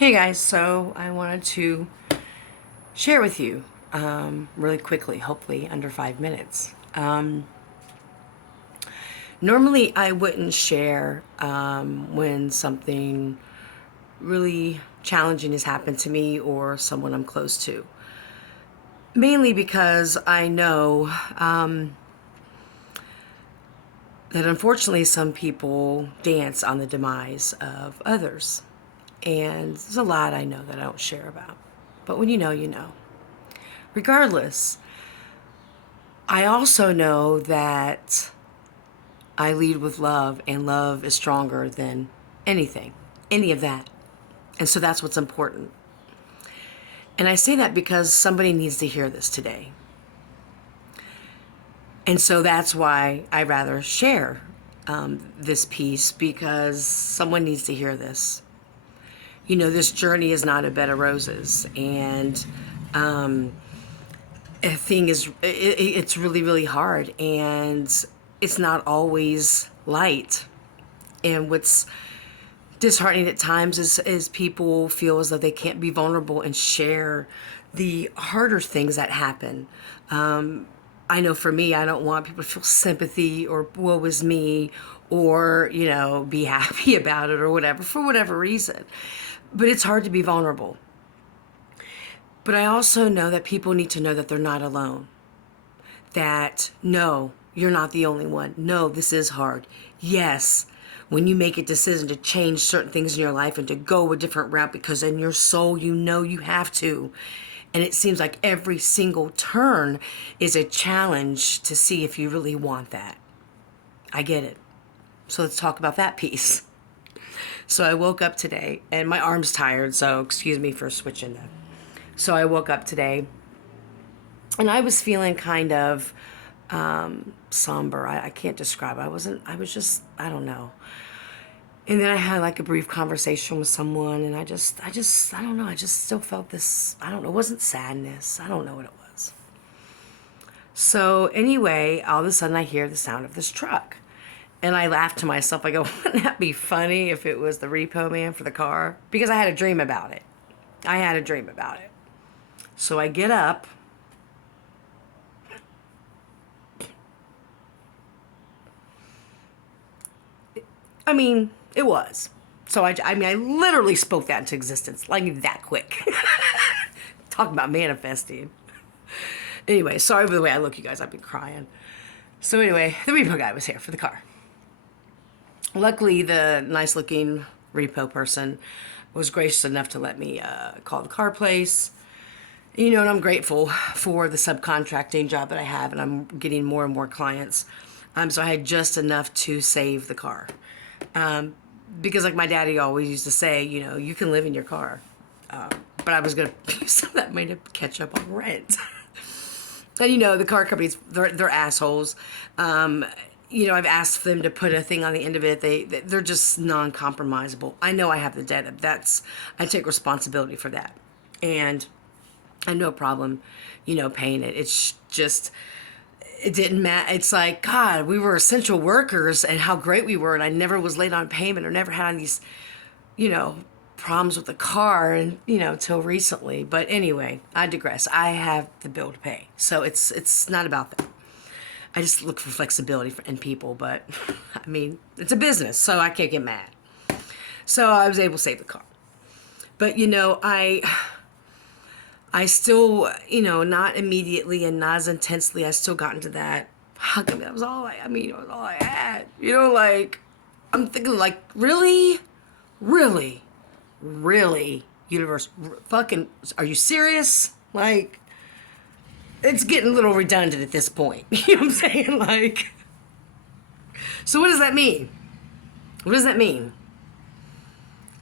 Hey guys, so I wanted to share with you really quickly, hopefully under 5 minutes. Normally, I wouldn't share when something really challenging has happened to me or someone I'm close to. Mainly because I know that unfortunately some people dance on the demise of others. And there's a lot I know that I don't share about. But when you know, you know. Regardless, I also know that I lead with love, and love is stronger than anything, any of that. And so that's what's important. And I say that because somebody needs to hear this today. And so that's why I rather share this piece, because someone needs to hear this. You know, this journey is not a bed of roses. And a thing is, it's really, really hard. And it's not always light. And what's disheartening at times is people feel as though they can't be vulnerable and share the harder things that happen. I know for me, I don't want people to feel sympathy or woe is me or, be happy about it or whatever, for whatever reason. But it's hard to be vulnerable. But I also know that people need to know that they're not alone. That no, you're not the only one. No, this is hard. Yes, when you make a decision to change certain things in your life and to go a different route because in your soul you know you have to. And it seems like every single turn is a challenge to see if you really want that. I get it. So let's talk about that piece. So I woke up today and my arm's tired, so excuse me for switching that. So I woke up today and I was feeling kind of somber. I can't describe it. I was just, I don't know. And then I had like a brief conversation with someone, and I don't know. I just still felt this, I don't know, it wasn't sadness. I don't know what it was. So anyway, all of a sudden I hear the sound of this truck. And I laughed to myself. I go, wouldn't that be funny if it was the repo man for the car? Because I had a dream about it. I had a dream about it. So I get up. I mean, it was. So I literally spoke that into existence, like that quick. Talking about manifesting. Anyway, sorry for the way I look, you guys. I've been crying. So anyway, the repo guy was here for the car. Luckily, the nice-looking repo person was gracious enough to let me call the car place. And I'm grateful for the subcontracting job that I have, and I'm getting more and more clients. So I had just enough to save the car. Because like my daddy always used to say, you can live in your car. But I was going to use some of that money to catch up on rent. And the car companies, they're assholes. I've asked them to put a thing on the end of it. They're just non-compromisable. I know I have the debt. I take responsibility for that. And I have no problem, paying it. It's just, it didn't matter. It's like, God, we were essential workers and how great we were. And I never was late on payment or never had these, problems with the car and, till recently. But anyway, I digress. I have the bill to pay. So it's not about that. I just look for flexibility in people, but I mean, it's a business, so I can't get mad. So I was able to save the car. But, I still, not immediately and not as intensely, I still got into that. How come that was all it was all I had. I'm thinking really, really, really, universe, fucking, are you serious? It's getting a little redundant at this point. You know what I'm saying? So what does that mean? What does that mean?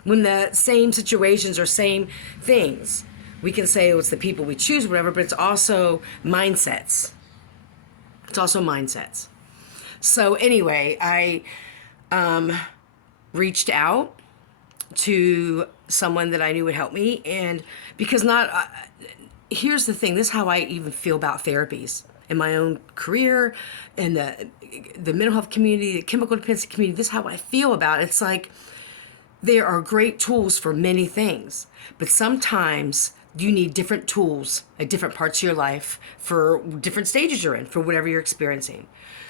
When the same situations or same things, we can say it's the people we choose, whatever, but it's also mindsets. It's also mindsets. So anyway, I reached out to someone that I knew would help me, and because here's the thing, this is how I even feel about therapies in my own career and the mental health community, the chemical dependency community. This is how I feel about it. It's like There are great tools for many things, but sometimes you need different tools at different parts of your life for different stages you're in, for whatever you're experiencing.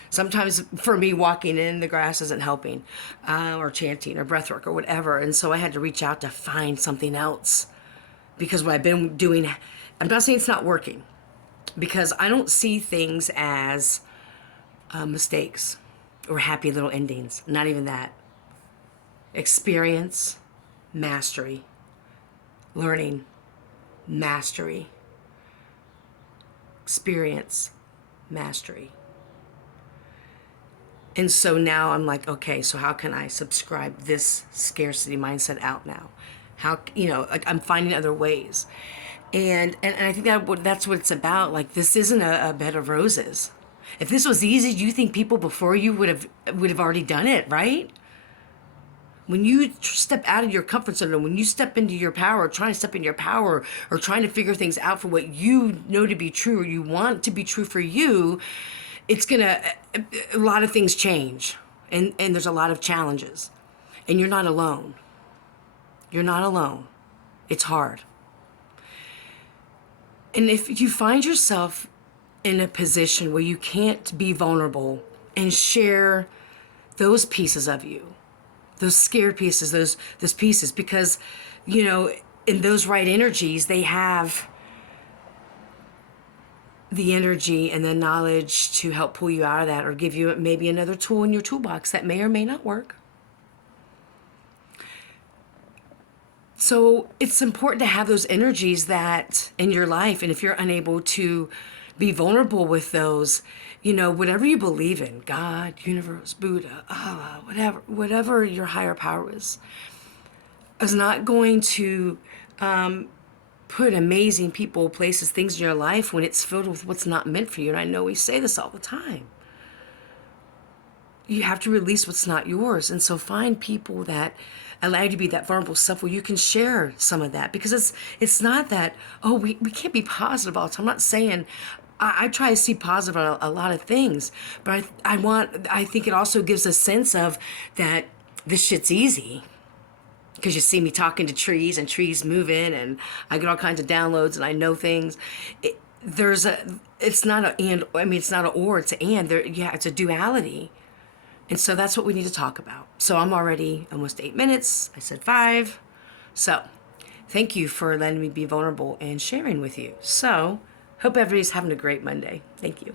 Sometimes for me, walking in the grass isn't helping, or chanting or breathwork or whatever. And so I had to reach out to find something else, because what I've been doing, I'm not saying it's not working, because I don't see things as mistakes or happy little endings. Not even that. Experience, mastery, learning, mastery, experience, mastery. And so now I'm like, okay, so how can I subscribe this scarcity mindset out now? How, like, I'm finding other ways. And I think that's what it's about. Like, this isn't a bed of roses. If this was easy, do you think people before you would have already done it, right? When you step out of your comfort zone, when you step into your power, or trying to step into your power, or trying to figure things out for what you know to be true, or you want to be true for you, it's gonna, a lot of things change, and there's a lot of challenges, and you're not alone. You're not alone. It's hard. And if you find yourself in a position where you can't be vulnerable and share those pieces of you, those scared pieces, those pieces, because, in those right energies, they have the energy and the knowledge to help pull you out of that, or give you maybe another tool in your toolbox that may or may not work. So it's important to have those energies that in your life. And if you're unable to be vulnerable with those, whatever you believe in, God, universe, Buddha, Allah, whatever your higher power is not going to put amazing people, places, things in your life when it's filled with what's not meant for you. And I know we say this all the time. You have to release what's not yours. And so find people that allow you to be that vulnerable self where you can share some of that. Because it's not that, we can't be positive all the time. I'm not saying, I try to see positive on a lot of things, but I think it also gives a sense of that this shit's easy. Because you see me talking to trees and trees moving, and I get all kinds of downloads, and I know things. It's not a and. I mean, it's not an or. It's an and. It's a duality, and so that's what we need to talk about. So I'm already almost 8 minutes. I said 5. So thank you for letting me be vulnerable and sharing with you. So hope everybody's having a great Monday. Thank you.